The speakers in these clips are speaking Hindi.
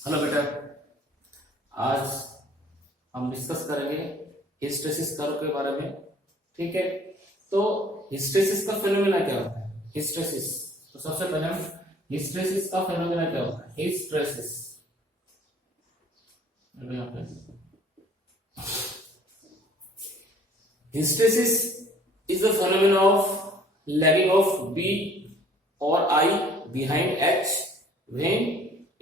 हेलो बेटा। आज हम डिस्कस करेंगे हिस्टेरिसिस कर्व के बारे में। ठीक है, तो हिस्टेरिसिस का फेनोमेना क्या होता है? हिस्टेरिसिस, तो सबसे पहले हम हिस्टेरिसिस का फेनोमेना क्या होता है? हिस्टेरिसिस यहाँ पे hysteresis is the phenomena of lagging of B or I behind H when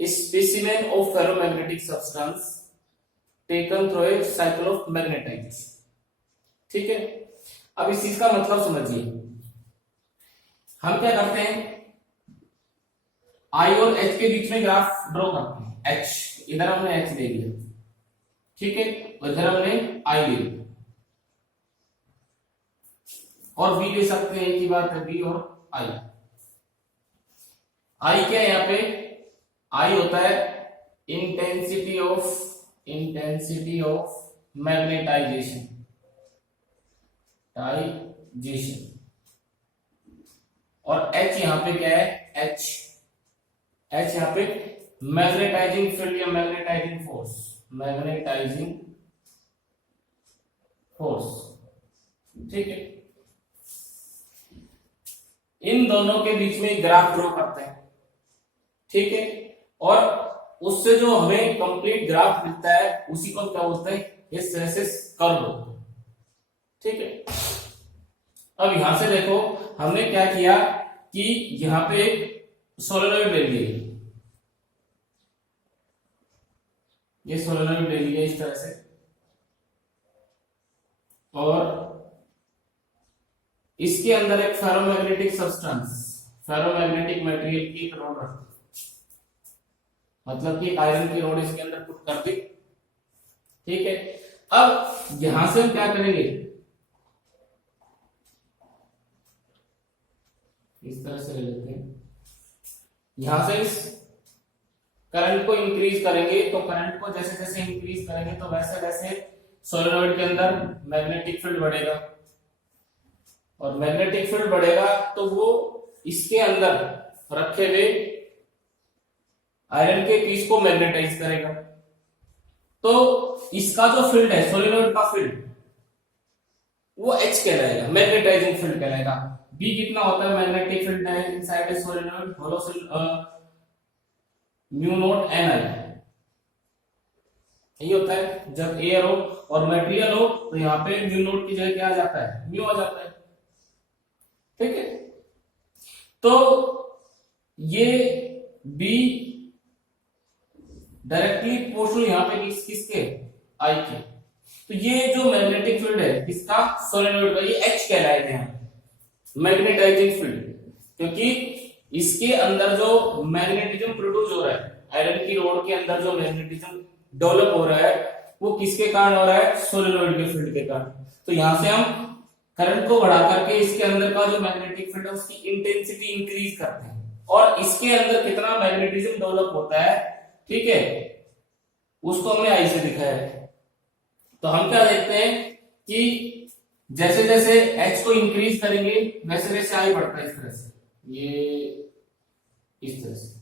a specimen of ferromagnetic substance taken through a cycle of magnetization। ठीक है, अब इस चीज का मतलब समझिए। हम क्या करते हैं, I और H के बीच में ग्राफ ड्रॉ करते हैं। H इधर हमने H ले लिया, ठीक है, और इधर हमने I ले लिया, और V ले सकते हैं, एक ही बात है, V और I। I क्या है यहाँ पे? I होता है इंटेंसिटी ऑफ मैग्नेटाइजेशन, और H यहाँ पे क्या है? H यहाँ पे मैग्नेटाइजिंग फील्ड या मैग्नेटाइजिंग फोर्स। ठीक है, इन दोनों के बीच में ग्राफ ड्रॉ करते हैं। ठीक है, और उससे जो हमें कंप्लीट ग्राफ मिलता है उसी को क्या बोलते हैं? Hysteresis curve. ठीक है, अब यहां से देखो हमने क्या किया कि यहां पे एक सोलेनॉइड ले लिया, ये सोलेनॉइड ले लिया इस तरह से, और इसके अंदर एक फेरोमैग्नेटिक सब्सटेंस, फेरोमैग्नेटिक मटेरियल की एक रॉड रखी, मतलब कि आयरन की रॉड इसके अंदर पुट कर दी। ठीक है, अब यहां से हम क्या करेंगे, इस तरह से ले लेते हैं, यहां से इस करंट को इंक्रीज करेंगे, तो करंट को जैसे जैसे इंक्रीज करेंगे तो वैसे वैसे सोलेनॉइड के अंदर मैग्नेटिक फील्ड बढ़ेगा, और मैग्नेटिक फील्ड बढ़ेगा तो वो इसके अंदर रखे हुए आयरन के पीस को मैग्नेटाइज करेगा। तो इसका जो फील्ड है, सोलेनॉइड का फील्ड, वो H कहलाएगा, मैग्नेटाइजिंग फील्ड कहलाएगा। B कितना होता है? मैग्नेटिक फील्ड है इनसाइड ए सोलेनॉइड, होलो म्यू नॉट Ni, यही होता है। जब एयर हो और मटेरियल हो तो यहाँ पे म्यू नॉट की जगह क्या आ जाता है? म्यू आ जाता है। ठीक है, तो ये B डायरेक्टली प्रोपोर्शनल यहाँ पे किसके? I के। तो ये जो मैग्नेटिक फील्ड है किसका? सोलेनॉइड का, ये H कहलाएगा यहाँ मैग्नेटाइजिंग फील्ड, क्योंकि इसके अंदर जो मैग्नेटिज्म प्रोड्यूस हो रहा है, आयरन की रॉड के अंदर जो मैग्नेटिज्म डेवलप हो रहा है वो किसके कारण हो रहा है? सोलेनॉइड के फील्ड के कारण। तो यहां से हम करंट को बढ़ा करके इसके अंदर का जो मैग्नेटिक फील्ड है उसकी इंटेंसिटी इंक्रीज करते हैं, और इसके अंदर कितना मैग्नेटिज्म डेवलप होता है, ठीक है, उसको हमने आई से दिखाया है। तो हम क्या देखते हैं कि जैसे जैसे H को इंक्रीज करेंगे वैसे वैसे आई बढ़ता है, इस तरह से, ये इस तरह से,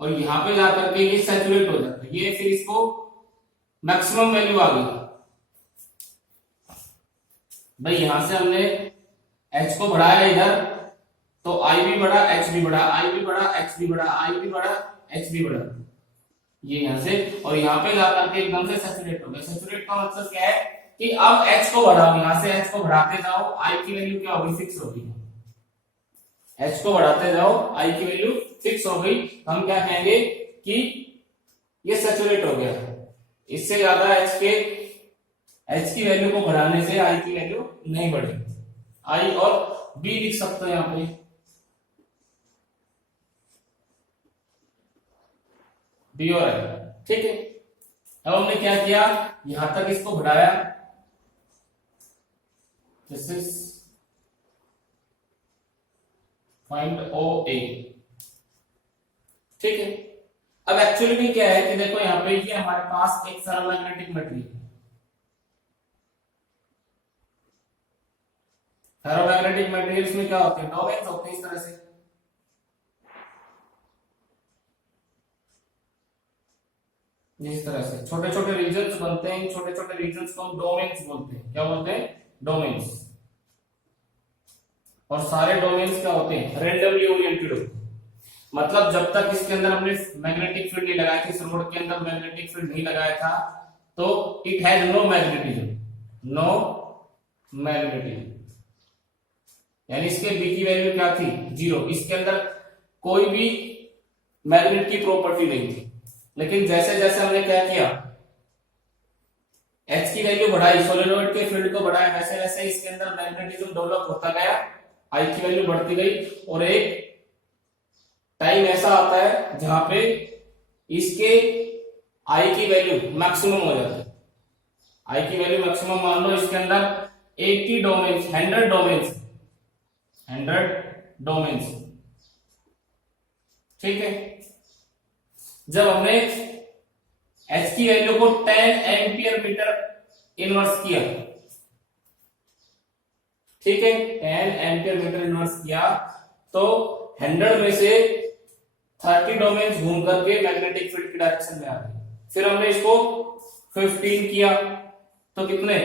और यहां पे जाकर के ये सैचुरेट हो जाता है, ये फिर इसको मैक्सिमम वैल्यू आ गई भाई। यहां से हमने H को बढ़ाया इधर, तो I भी बढ़ा, H भी बढ़ा, I भी बढ़ा, H भी बढ़ा, I भी बढ़ा, H भी बढ़ा, ये यहां से, और यहां पे जाकर के एकदम से सैचुरेट हो गया। सैचुरेट का मतलब क्या है कि अब H को बढ़ाओ, यहां से H को बढ़ाते जाओ, I की वैल्यू क्या होगी? फिक्स होगी। H को बढ़ाते जाओ, I की वैल्यू फिक्स हो गई। हम क्या कहेंगे कि ये सैचुरेट हो गया। इससे ज्यादा H की वैल्यू को बढ़ाने से I की वैल्यू नहीं बढ़ेगी। I और B लिख सकते हैं यहाँ पे, B और I। ठीक है, अब हमने क्या किया, यहां तक इसको बढ़ाया, दिस इज पॉइंट OA। ठीक है, अब एक्चुअली में क्या है कि देखो यहाँ पे ये हमारे पास एक फेरोमैग्नेटिक मटेरियल, फेरोमैग्नेटिक मटेरियल्स में क्या होते हैं? डोमेन्स होते हैं इस तरह से, इस तरह से छोटे छोटे रीजन्स बनते हैं, छोटे छोटे रीजन्स को हम डोमेन्स बोलते हैं। क्या बोलते हैं? डोमेन्स। और सारे डोमेन्स क्या होते हैं? रैंडमली ओरिएंटेड होते हैं। मतलब जब तक इसके अंदर हमने मैग्नेटिक फील्ड नहीं लगाया था, इस रोड के अंदर मैग्नेटिक फील्ड नहीं लगाया था, तो it has no magnetism, no magnetism, यानी इसके बी की वैल्यू क्या थी? 0। इसके अंदर कोई भी मैग्नेट की प्रॉपर्टी नहीं थी। लेकिन जैसे जैसे हमने क्या किया, H की वैल्यू बढ़ाई, सोलेनोइड के फील्ड को बढ़ाया, वैसे वैसे इसके अंदर मैग्नेटिज्म डेवलप होता गया, I की वैल्यू बढ़ती गई, और एक टाइम ऐसा आता है जहां पे इसके I की वैल्यू मैक्सिमम हो जाती है। I की वैल्यू मैक्सिमम मान लो इसके अंदर 80 डोमेन्स, 100 डोमेन्स, 100 डोमेन्स, ठीक है। जब हमने H की वैल्यू को 10 एम्पियर मीटर इनवर्स किया, ठीक है, 10 एम्पियर मीटर इनवर्स किया, तो 100 में से 30 डोमेन्स घूम करके मैग्नेटिक फील्ड की डायरेक्शन में आ गए। फिर हमने इसको 15 किया, तो कितने?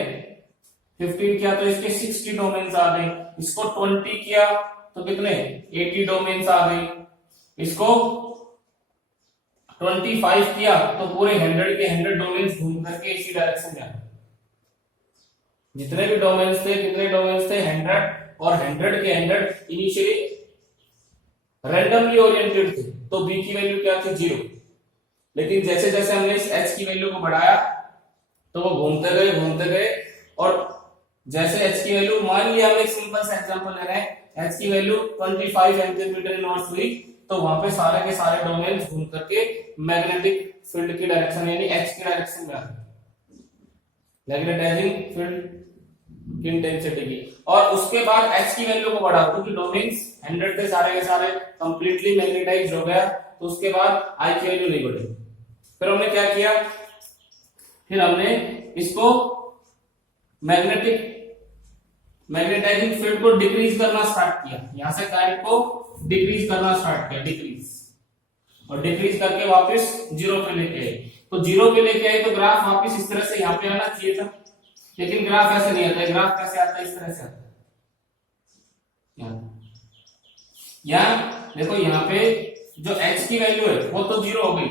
15 किया तो इसके 60 डोमेन्स आ गए। इसको 20 किया तो कितने? 80 डोमेन्स आ गए। इसको 25 किया तो पूरे 100 के 100 डोमेन्स घूम करके इसी डायरेक्शन में आ गए। जितने भी डोमेन्स थे, कितने डोमेन्स थे? 100, और 100 के 100 इनिशियली रैंडमली ओरिएंटेड थे, तो बी की वैल्यू क्या थी? 0। लेकिन जैसे जैसे हमने इस एच की वैल्यू को बढ़ाया, तो वो घूमते गए, और जैसे एच की वैल्यू, मान लिया हम एक सिंपल सा एग्जांपल ले रहे हैं, एच की वैल्यू 25 एम्पियर मीटर इनवर्स हुई, तो वहां पे सारे के सारे डोमेन्स घूम करके मैग्नेटिक फील्ड की डायरेक्शन यानी एच की डायरेक्शन में आ गए, मैग्नेटाइजिंग फील्ड की इंटेंसिटी की। और उसके बाद एच की वैल्यू को बढ़ा, क्योंकि डोमेन्स 100 थे सारे के सारे कंप्लीटली मैग्नेटाइज हो गया, तो उसके बाद आई की वैल्यू नहीं बढ़ी। फिर हमने क्या किया? फिर हमने इसको मैग्नेटाइजिंग फील्ड को डिक्रीज करना स्टार्ट किया, यहां से करंट को डिक्रीज करना स्टार्ट किया, डिक्रीज, और डिक्रीज करके वापस 0 पे लेके आए। तो 0 पे लेके आए तो ग्राफ वापस इस तरह से यहाँ पे आना चाहिए था, लेकिन ग्राफ ऐसे नहीं आता है। ग्राफ कैसे आता है? इस तरह से आता है। यहाँ देखो, यहाँ पे जो h की वैल्यू है वो तो 0 हो गई,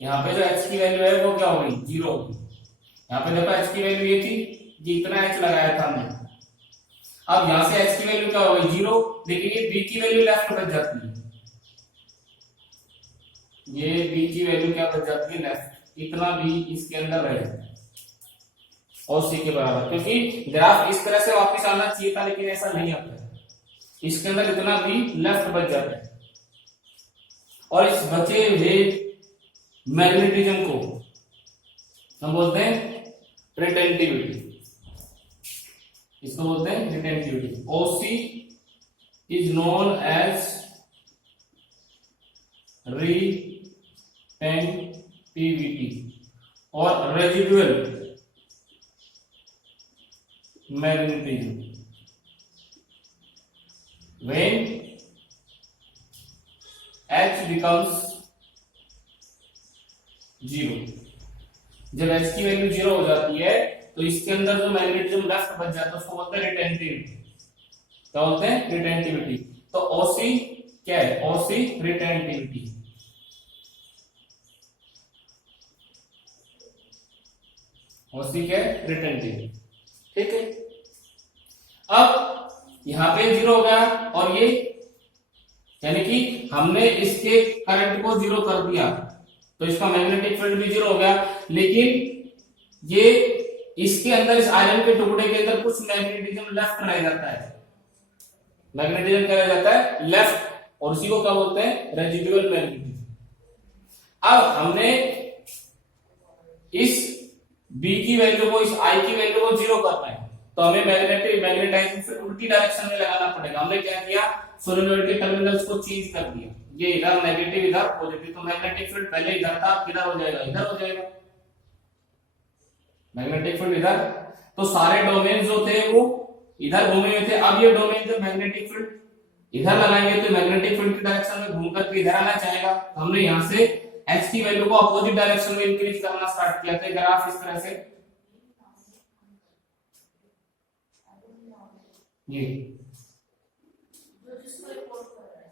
यहाँ पे जो h की वैल्यू है वो क्या हो गई? 0 हो गई। यहाँ पे देखो h की वैल्यू ये थी, ये इतना h लगाया था हमने, अब यहां से h की वैल्यू क्या हो गई? 0, लेकिन ये b की वैल्यू लेफ्ट बच जाती है, ये b की वैल्यू क्या बच जाती है? लेफ्ट। इतना भी इसके अंदर रह जाता है और c के बराबर, क्योंकि ग्राफ इस तरह से वापस आना चाहिए था, लेकिन ऐसा नहीं आता है, इसके अंदर इतना भी लेफ्ट बच जाता है। और इस बचे हुए मैग्नेटिज्म को हम बोलते हैं रिटेंटिविटी, इसको बोलते हैं retentivity. OC is known as retentivity और residual magnetism when H becomes 0। जब H की वैल्यू 0 हो जाती है, तो इसके अंदर जो मैग्नेटिज्म लेफ्ट बच जाता है उसको बोलते हैं रिटेंटिविटी। क्या बोलते हैं? रिटेंटिविटी। तो OC क्या है? OC retentivity. OC क्या है? रिटेंटिविटी, ठीक है। अब यहां पे 0 हो गया, और ये यानी कि हमने इसके करंट को 0 कर दिया, तो इसका मैग्नेटिक फील्ड भी 0 हो गया। लेकिन ये इसके अंदर, इस आयरन के टुकड़े के अंदर कुछ मैग्नेटिज्म लेफ्ट रह जाता है, मैग्नेटिज्म क्या रह जाता है? लेफ्ट, और उसी को क्या बोलते हैं? Residual magnetism. अब हमने इस B की वैल्यू को, इस I की वैल्यू को 0 करना है, तो हमें मैग्नेटाइजिंग फील्ड उल्टी डायरेक्शन में लगाना पड़ेगा। हमने क्या किया? सोलेनोइड के टर्मिनल्स को चेंज कर दिया, ये इधर नेगेटिव, इधर पॉजिटिव, तो मैग्नेटिक फील्ड पहले इधर था, किधर हो जाएगा? इधर हो जाएगा मैग्नेटिक फील्ड इधर। तो सारे डोमेन जो थे वो इधर घूमे हुए थे, अब ये डोमेन जो मैग्नेटिक फील्ड इधर लगाएंगे तो मैग्नेटिक फील्ड की डायरेक्शन में घूम करके इधर आना चाहेगा। तो हमने यहाँ से x की वैल्यू को अपोजिट डायरेक्शन में इंक्रीज करना स्टार्ट किया था। ग्राफ इस तरह से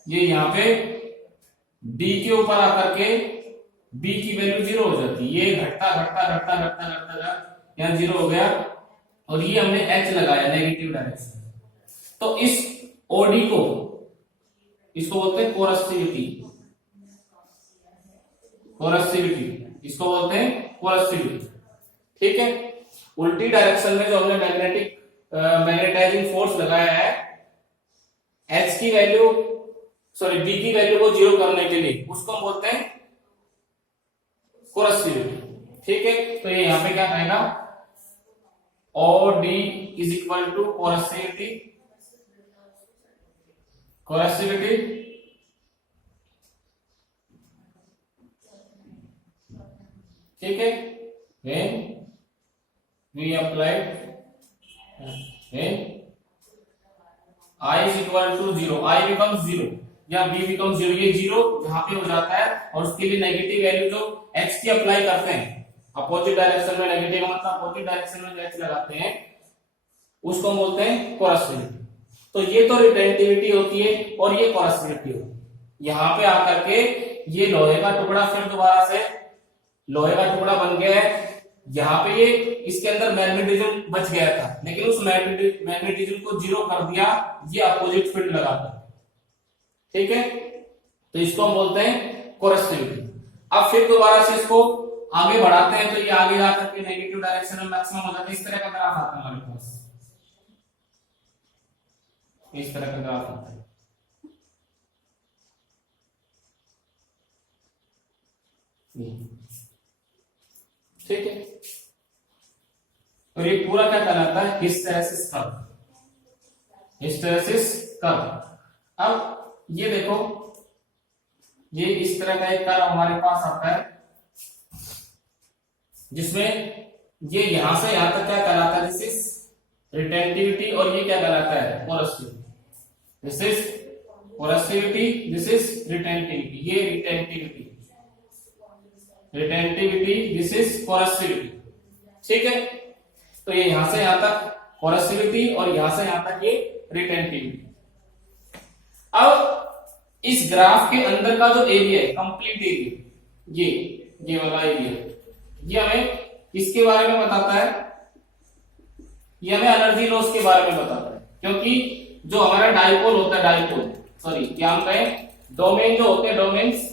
ये यहाँ पे d के ऊपर आकर के b की वैल्यू 0 हो जाती है। ये घटता घटता घटता घटता घटता यहाँ 0 हो गया और ये हमने h लगाया नेगेटिव डायरेक्शन। तो इस OD को इसको बोलते हैं कोरस्टिविटी। इसको बोलते हैं कोरस्टिविटी। ठीक है। उल्टी डायरेक्शन में जो हमने मैग्नेटाइजिंग फोर्स लगाया है h की वैल्यू d की वैल्यू को 0 करने के लिए, उसको हम बोलते हैं कोरस्टिविटी। ठीक है। तो ये यहाँ पे क्या कहेगा, OD इज इक्वल टू कोरस्टिविटी। ठीक है। when we applied when I is equal to 0, I becomes 0 या B becomes 0, ये 0 यहाँ पे हो जाता है और उसके लिए नेगेटिव वैल्यू जो x की अप्लाई करते हैं अपोजिट डायरेक्शन में, नेगेटिव का मतलब अपोजिट डायरेक्शन में जो x लगाते हैं उसको हम बोलते हैं कोरस्टिविटी। तो ये तो रिटेंटिविटी होती है और ये कोरस्टिविटी होती है। यहाँ पे आकर के ये लोहे का टुकड़ा फिर दोबारा से लोहे का टुकड़ा बन गया है। यहाँ पे ये इसके अंदर मैग्नेटिज्म बच गया था, लेकिन उस मैग्नेटिज्म को 0 कर दिया ये अपोजिट फील्ड लगाकर। ठीक है। तो इसको हम बोलते हैं कोरस्टिविटी। अब फिर दोबारा से इसको आगे बढ़ाते हैं तो ये आगे जाकर के नेगेटिव डायरेक्शन में मैक्सिमम हो जाता है। इस तरह का ग्राफ आता है हमारे पास, इस तरह का ग्राफ आता है। ठीक है। और ये पूरा क्या कहलाता है, हिस्टैरिसीस कर्व। Hysteresis curve. अब ये देखो, ये इस तरह का एक कर्व हमारे पास आता है जिसमें ये यहां से यहां तक क्या कहलाता है, दिस इज रिटेंटिविटी और ये क्या कहलाता है, coercivity. This is coercivity, this is retentivity. ये रिटेंटिविटी, दिस इज कोरस्टिविटी। ठीक है। तो ये यहां से यहां तक कोरस्टिविटी और यहां से यहां तक ये रिटेंटिविटी। अब इस ग्राफ के अंदर का जो एरिया है, कंप्लीट एरिया, ये वाला एरिया, ये हमें किसके बारे में बताता है, ये हमें एनर्जी लॉस के बारे में बताता है। क्योंकि जो हमारा डाइपोल होता है, क्या हम कहें, डोमेन जो होते हैं, डोमेन्स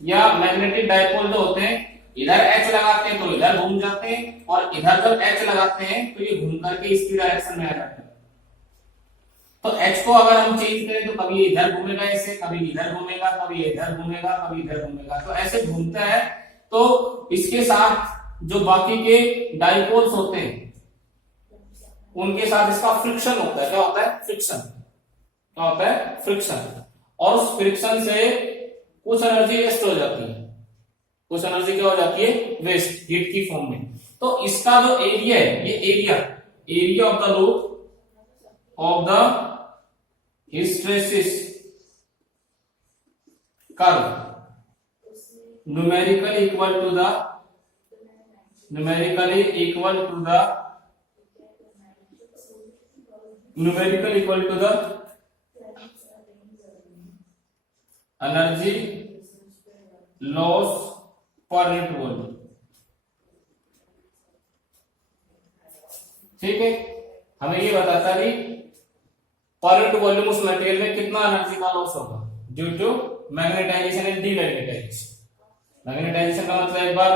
या मैग्नेटिक डाइपोल जो होते हैं, इधर H लगाते हैं तो इधर घूम जाते हैं और इधर जब H लगाते हैं तो ये घूम करके इसकी डायरेक्शन में आ जाते हैं। तो H को अगर हम चेंज करें तो कभी इधर घूमेगा ऐसे, कभी इधर घूमेगा, कभी इधर घूमेगा, कभी इधर घूमेगा, तो ऐसे घूमता है। तो इसके साथ जो बाकी के डाइपोल्स होते हैं उनके साथ इसका फ्रिक्शन होता है। क्या होता है, फ्रिक्शन। क्या होता है, फ्रिक्शन। और उस फ्रिक्शन से कुछ एनर्जी वेस्ट हो जाती है, कुछ एनर्जी क्या हो जाती है, वेस्ट, हीट की फॉर्म में। तो इसका जो एरिया है, ये area of the loop of the hysteresis curve numerically equal to the energy loss per unit volume। ठीक है। हमें ये बताता है पर यूनिट वॉल्यूम उस मटेरियल में कितना एनर्जी का लॉस होगा due to magnetization and demagnetization. Magnetization का मतलब एक बार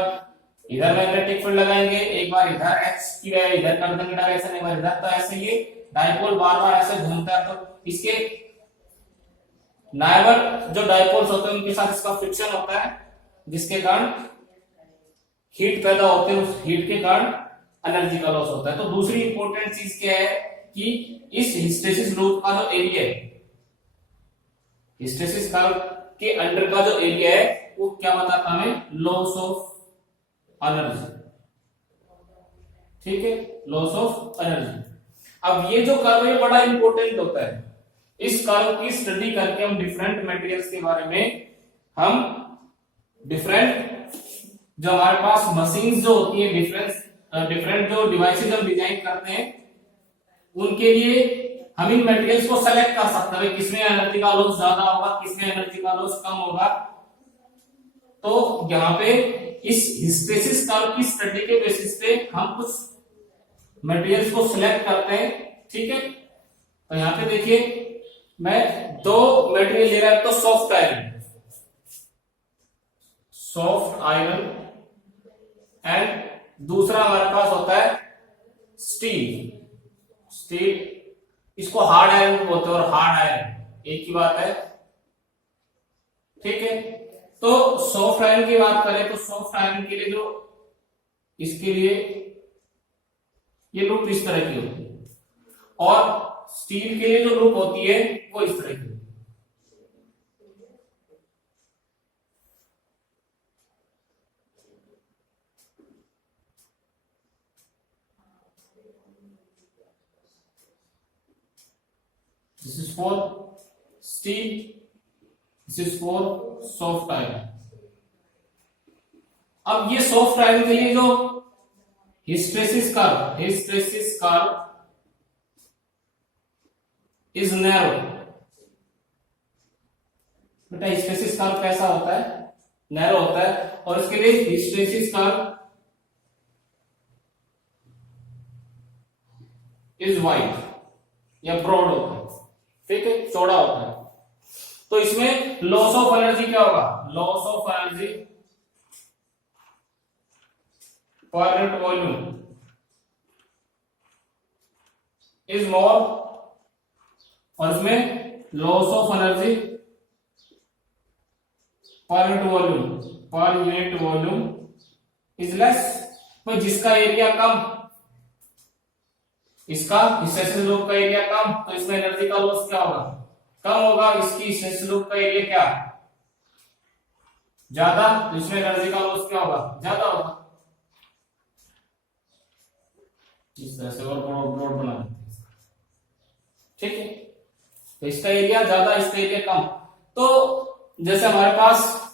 इधर मैग्नेटिक फील्ड लगाएंगे, एक बार इधर x की वैल्यू इधर कर देंगे डायरेक्शन, एक बार इधर। तो ऐसे ये डाइपोल बार बार ऐसे घूमता है। तो इसके नाइबर जो डाइपोल्स होते हैं उनके साथ इसका फ्रिक्शन होता है, जिसके कारण हीट पैदा होते हैं, उस हीट के कारण एनर्जी का लॉस होता है। तो दूसरी इंपॉर्टेंट चीज क्या है कि इस हिस्टैरिसीस लूप का जो एरिया है, हिस्टैरिसीस कर्व के अंडर का जो एरिया है वो क्या बताता हमें, लॉस ऑफ एनर्जी। ठीक है, लॉस ऑफ एनर्जी। अब ये जो कर्व है बड़ा इंपॉर्टेंट होता है। इस कर्व की स्टडी करके हम डिफरेंट मटेरियल्स के बारे में, हम डिफरेंट जो हमारे पास मशीन्स जो होती है, डिफरेंट जो डिवाइसेज हम डिजाइन करते हैं, उनके लिए हम इन मटेरियल्स को सेलेक्ट कर सकते हैं किसमें एनर्जी का लॉस ज्यादा होगा, किसमें एनर्जी का लॉस कम होगा। तो यहाँ पे इस हिस्टेरिसिस कर्व की स्टडी के बेसिस पे हम कुछ मटेरियल्स को सिलेक्ट करते हैं, ठीक है। तो यहाँ पे देखिए मैं दो मटेरियल ले रहा हूं, तो सॉफ्ट आयरन एंड दूसरा हमारे पास होता है स्टील। इसको हार्ड आयरन बोलते हैं और हार्ड आयरन एक ही बात है, ठीक है। तो सॉफ्ट आयरन की बात करें तो सॉफ्ट आयरन के लिए जो इसके लिए ये लूप इस तरह की होती है और स्टील के लिए जो लूप होती है वो इस तरह की। This is for steel, this is for soft iron. अब ये सॉफ्ट आयरन के लिए जो हिस्टेरिसिस कर्व इज नैरो। बेटा हिस्टेरिसिस कर्व कैसा होता है? नैरो होता है। और इसके लिए हिस्टेरिसिस कर्व इज वाइड या ब्रॉड होता है, ठीक है, चौड़ा होता है। तो इसमें लॉस ऑफ एनर्जी क्या होगा? Loss of energy per unit volume is more, और इसमें loss of energy per unit volume is less. तो जिसका एरिया कम, इसका हिस्टेरिसिस लूप का एरिया कम, तो इसमें एनर्जी का लॉस क्या होगा? कम होगा। इसकी हिस्टेरिसिस लूप का एरिया क्या? ज्यादा, तो इसमें एनर्जी का लॉस क्या होगा? ज्यादा होगा। इस तरह से और ब्रॉड बना देते हैं, ठीक है। तो इसका एरिया ज्यादा, इसका एरिया कम। तो जैसे हमारे पास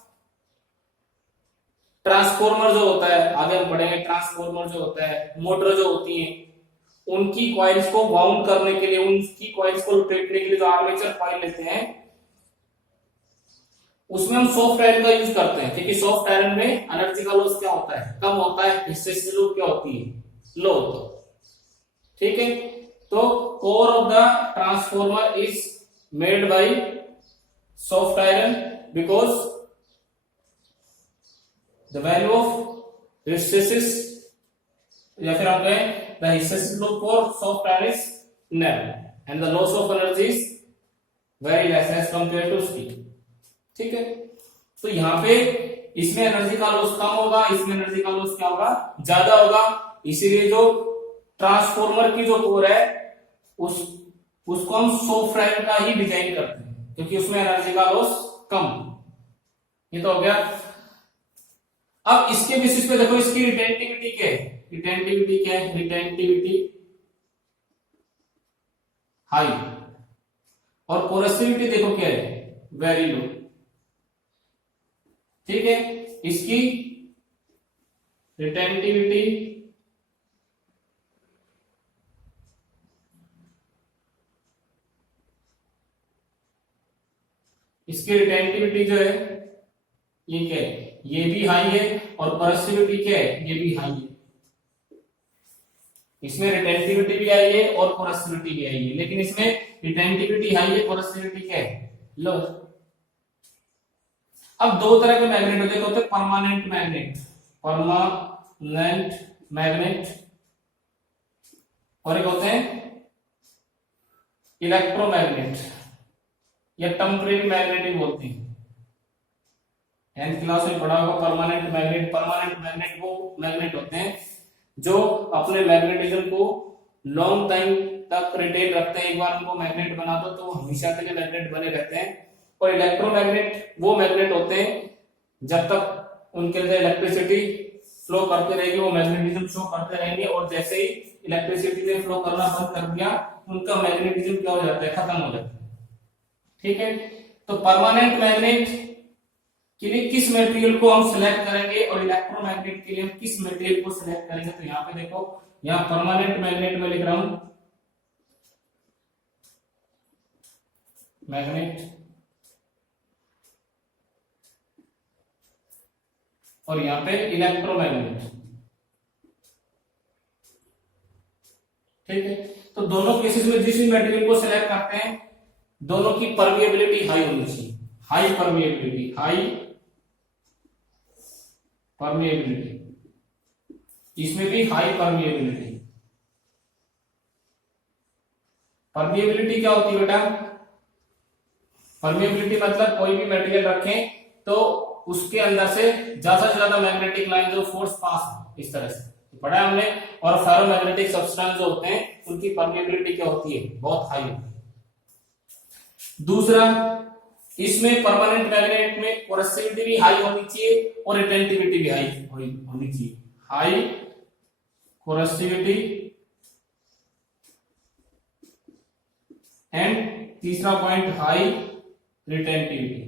ट्रांसफॉर्मर जो होता है, आगे हम पढ़ेंगे, ट्रांसफॉर्मर जो होता है, मोटर जो होती है, उनकी कॉइल्स को वाउंड करने के लिए, उनकी कॉइल्स को रोटेटने के लिए जो आर्मेचर कॉइल लेते हैं, उसमें हम सॉफ्ट आयरन का यूज करते हैं, क्योंकि सॉफ्ट आयरन में एनर्जी का लॉस क्या होता है? कम होता है। हिस्टेरिसिस लूप क्या होती है? लो होती है, ठीक है। तो core of the transformer is made by soft iron because the value of hysteresis, या फिर हम कहें the hysteresis loop for soft iron is narrow and the loss of energy is very less as compared to steel, ठीक है। तो यहाँ पे इसमें एनर्जी का लॉस कम होगा, इसमें एनर्जी का लॉस क्या होगा? ज्यादा होगा। इसीलिए जो ट्रांसफॉर्मर की जो कोर है उसको हम सॉफ्ट आयरन का ही डिजाइन करते हैं, क्योंकि उसमें एनर्जी का लॉस कम। ये तो हो गया। अब इसके बेसिस पे देखो इसकी रिटेंटिविटी क्या है? रिटेंटिविटी क्या है? रिटेंटिविटी हाई, और कोरेसिविटी देखो क्या है? वेरी लो, ठीक है। इसकी रिटेंटिविटी जो है ये क्या है? ये भी हाई है, और कोरेसिविटी क्या है? ये भी हाई है। इसमें रिटेंटिविटी भी आई है और कोरेसिविटी भी आई है, लेकिन इसमें रिटेंटिविटी हाई है, कोरेसिविटी क्या है? लो। अब दो तरह के मैग्नेट होते हैं, परमानेंट मैग्नेट, और एक होते हैं इलेक्ट्रोमैग्नेट या टेम्परेरी मैग्नेट भी बोलते हैं। 10th क्लास में पढ़ा होगा परमानेंट मैग्नेट वो मैग्नेट होते हैं जो अपने मैग्नेटिज्म को लॉन्ग टाइम तक रिटेन रखते हैं। एक बार उनको मैग्नेट बना दो तो हमेशा के लिए मैग्नेट बने रहते हैं। और इलेक्ट्रोमैग्नेट वो मैग्नेट होते हैं जब तक उनके अंदर इलेक्ट्रिसिटी फ्लो करते रहेगी, वो मैग्नेटिज्म शो करते रहेंगे, और जैसे ही इलेक्ट्रिसिटी ने फ्लो करना बंद कर दिया, उनका मैग्नेटिज्म क्या हो जाता है? खत्म हो जाता है, ठीक है, तो परमानेंट मैग्नेट के लिए किस मटेरियल को हम सिलेक्ट करेंगे और इलेक्ट्रोमैग्नेट के लिए हम किस मटेरियल को सिलेक्ट करेंगे। तो यहाँ पे देखो, यहाँ परमानेंट मैग्नेट में लिख रहा हूं मैग्नेट, और यहाँ पे इलेक्ट्रोमैग्नेट। ठीक है, तो दोनों केसेस में जिस भी मटेरियल को सिलेक्ट करते हैं दोनों की परमिएबिलिटी हाई होनी चाहिए, हाई परमिएबिलिटी, हाई परमिएबिलिटी, इसमें भी हाई परमिएबिलिटी। परमिएबिलिटी क्या होती है बेटा? परमिएबिलिटी मतलब कोई भी मटेरियल रखें तो उसके अंदर से ज्यादा मैग्नेटिक लाइन जो फोर्स पास हो, इस तरह से पढ़ा है हमने। और फेरोमैग्नेटिक सब्सटेंस जो होते हैं उनकी परमिएबिलिटी क्या होती है? बहुत हाई होती है। दूसरा, इसमें परमानेंट मैग्नेट में कोरेसिविटी भी हाई होनी चाहिए और रिटेंटिविटी भी हाई होनी चाहिए, हाई कोरेसिविटी एंड तीसरा पॉइंट हाई रिटेंटिविटी।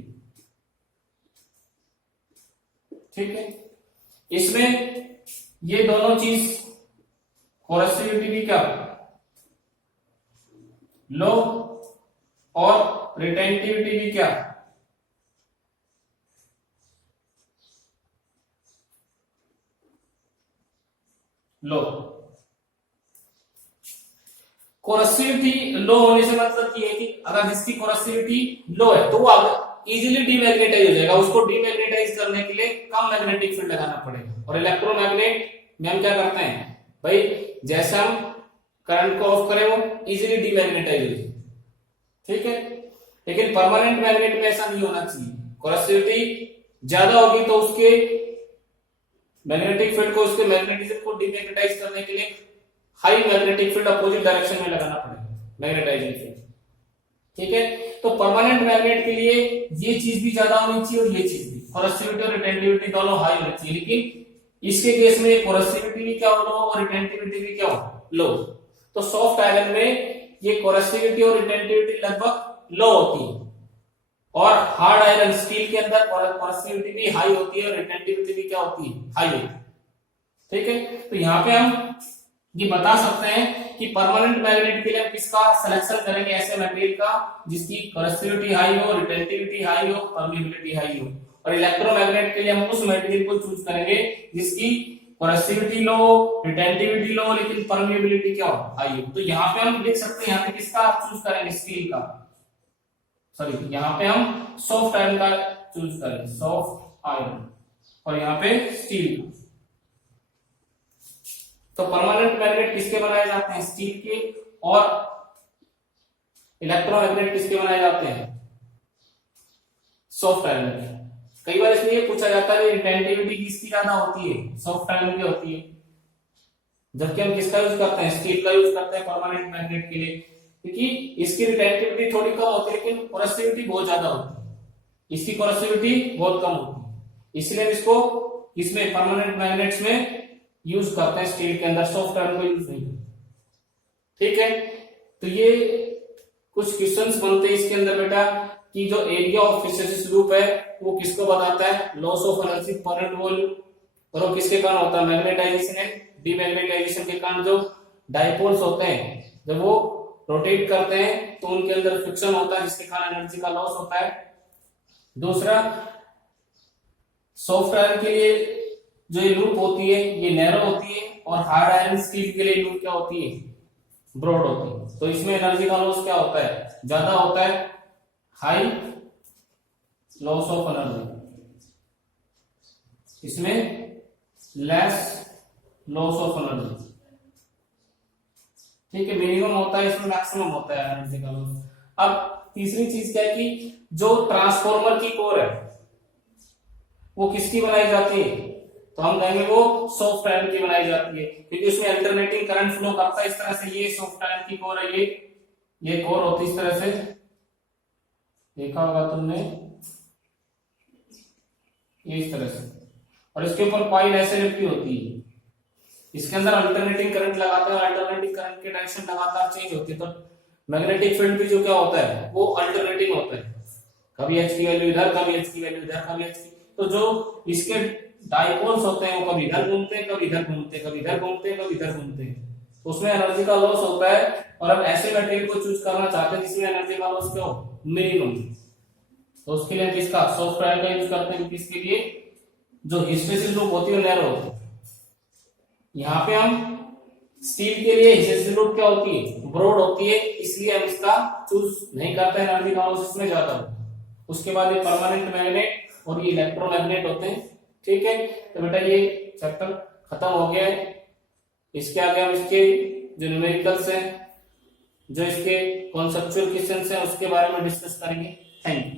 ठीक है, इसमें ये दोनों चीज, कोरेसिविटी भी क्या लो और रिटेंटिविटी भी क्या लो। कोरेसिविटी लो होने से मतलब ये है कि अगर जिसकी कोरेसिविटी लो है तो वो इजीली डीमैग्नेटाइज हो जाएगा, उसको डीमैग्नेटाइज करने के लिए कम मैग्नेटिक फील्ड लगाना पड़ेगा। और इलेक्ट्रोमैग्नेट में हम क्या करते हैं भाई, जैसे हम करंट को ऑफ करें वो इजीली डीमैग्नेटाइज हो जाए। ठीक है, लेकिन परमानेंट मैग्नेट में ऐसा नहीं होना चाहिए। कोरेसिविटी ज्यादा होगी तो उसके मैग्नेटिक फील्ड को, उसके मैग्नेटिज्म को डीमैग्नेटाइज करने के लिए high magnetic field opposite direction में लगाना पड़ेगा, मैग्नेटाइजिंग फील्ड। ठीक है, तो परमानेंट मैग्नेट के लिए ये चीज भी ज्यादा होनी चाहिए और ये चीज भी, कोरेसिविटी और रिटेंटिविटी दोनों हाई होनी चाहिए। लेकिन इसके केस में कोरेसिविटी भी क्या लो और रिटेंटिविटी भी क्या लो। तो सॉफ्ट आयरन में ये कोरेसिविटी और रिटेंटिविटी लगभग लो होती है, और हार्ड आयरन स्टील के अंदर कोरेसिविटी भी हाई होती है और रिटेंटिविटी भी क्या होती है? हाई होती है। ठीक है, तो यहाँ पे हम ये बता सकते हैं कि परमानेंट मैग्नेट के लिए हम किसका सिलेक्शन करेंगे, ऐसे मटेरियल का जिसकी कोरेसिविटी हाई हो, रिटेंटिविटी हाई हो, परमिएबिलिटी हाई हो। और इलेक्ट्रोमैग्नेट के लिए हम उस मटेरियल को चूज करेंगे जिसकी कोरेसिविटी लो, रिटेंटिविटी लो, लेकिन परमिएबिलिटी क्या हो? हाई हो। तो यहाँ पे हम लिख सकते हैं, यहाँ पे किसका चूज करेंगे? स्टील का, सॉरी यहाँ पे हम सॉफ्ट आयरन का चूज करेंगे, सॉफ्ट आयरन, और यहाँ पे स्टील। तो परमानेंट मैग्नेट किसके बनाए जाते हैं? स्टील के। और इलेक्ट्रोमैग्नेट किसके बनाए जाते हैं? सॉफ्ट आयरन के। कई बार इसलिए पूछा जाता है रिटेंटिविटी किसकी ज्यादा होती है? सॉफ्ट आयरन की होती है, जबकि हम किसका यूज करते हैं? स्टील का यूज करते हैं परमानेंट मैग्नेट के लिए, क्योंकि इसकी रिटेंटिविटी थोड़ी कम होती है लेकिन कोरेसिविटी बहुत ज्यादा होती है, इसकी कोरेसिविटी बहुत कम होती है। इसलिए इसको इसमें परमानेंट मैग्नेट्स में यूज करते हैं, स्टील के अंदर, सॉफ्ट आयरन को यूज नहीं। ठीक है, तो ये कुछ क्वेश्चंस बनते हैं इसके अंदर बेटा, कि जो एरिया ऑफ हिस्टैरिसीस लूप है वो किसको बताता है? Loss of energy per unit volume. और वो किसके कारण होता है? मैग्नेटाइजेशन एंड डीमैग्नेटाइजेशन के कारण। जो डाइपोल्स होते हैं जब वो रोटेट करते हैं तो उनके अंदर फ्रिक्शन होता है जिसके कारण एनर्जी का लॉस होता है। दूसरा, सॉफ्ट आयरन के लिए जो ये लूप होती है ये नैरो होती है, और हार्ड आयरन स्टील के लिए लूप क्या होती है? ब्रॉड होती है। तो इसमें एनर्जी का लॉस क्या होता है? ज्यादा होता है, हाई लॉस ऑफ एनर्जी, इसमें लेस लॉस ऑफ एनर्जी। ठीक है, मिनिमम होता है, इसमें मैक्सिमम होता है एनर्जी का लॉस। अब तीसरी चीज क्या है कि जो ट्रांसफॉर्मर की कोर है वो किसकी बनाई जाती है? तो हम कहेंगे वो सॉफ्ट आयरन की बनाई जाती है, क्योंकि उसमें अल्टरनेटिंग करंट फ्लो करता है इस तरह से। ये सॉफ्ट आयरन की कोर है, ये कोर होती है इस तरह से, देखा होगा तुमने, ये इस तरह से, और इसके ऊपर कॉइल ऐसे लिपटी होती है। इसके अंदर अल्टरनेटिंग करंट लगाते हैं और अल्टरनेटिंग करंट की डायरेक्शन लगातार चेंज होती है। तो मैग्नेटिक फील्ड भी जो क्या होता है वो अल्टरनेटिंग होता है, कभी एच की वैल्यू इधर, कभी एच की वैल्यू इधर, कभी एच की, तो जो इसके डाइपोल्स होते हैं वो कभी इधर घूमते हैं, कभी इधर घूमते हैं, कभी इधर घूमते हैं, कभी इधर घूमते हैं, तो उसमें एनर्जी का लॉस होता है। और हम ऐसे मटेरियल को चूज करना चाहते हैं जिसमें एनर्जी का लॉस क्या हो, मिनिमम, तो उसके लिए हम किसका सॉफ्ट आयन का यूज करते हैं, क्योंकि इसके लिए जो हिस्टैरिसीस लूप होती है नैरो होती है। यहाँ पे हम स्टील के लिए हिस्टैरिसीस लूप क्या होती है, ब्रॉड होती है, इसलिए हम इसका चूज नहीं करते हैं, एनर्जी का लॉस इसमें ज्यादा होता है। उसके बाद ये परमानेंट मैग्नेट और ये इलेक्ट्रोमैग्नेट होते हैं। ठीक है, तो बेटा ये चैप्टर खत्म हो गया है। इसके आगे हम इसके जो न्यूमेरिकल्स हैं, जो इसके कॉन्सेप्चुअल क्वेश्चंस हैं, उसके बारे में डिस्कस करेंगे। Thank you.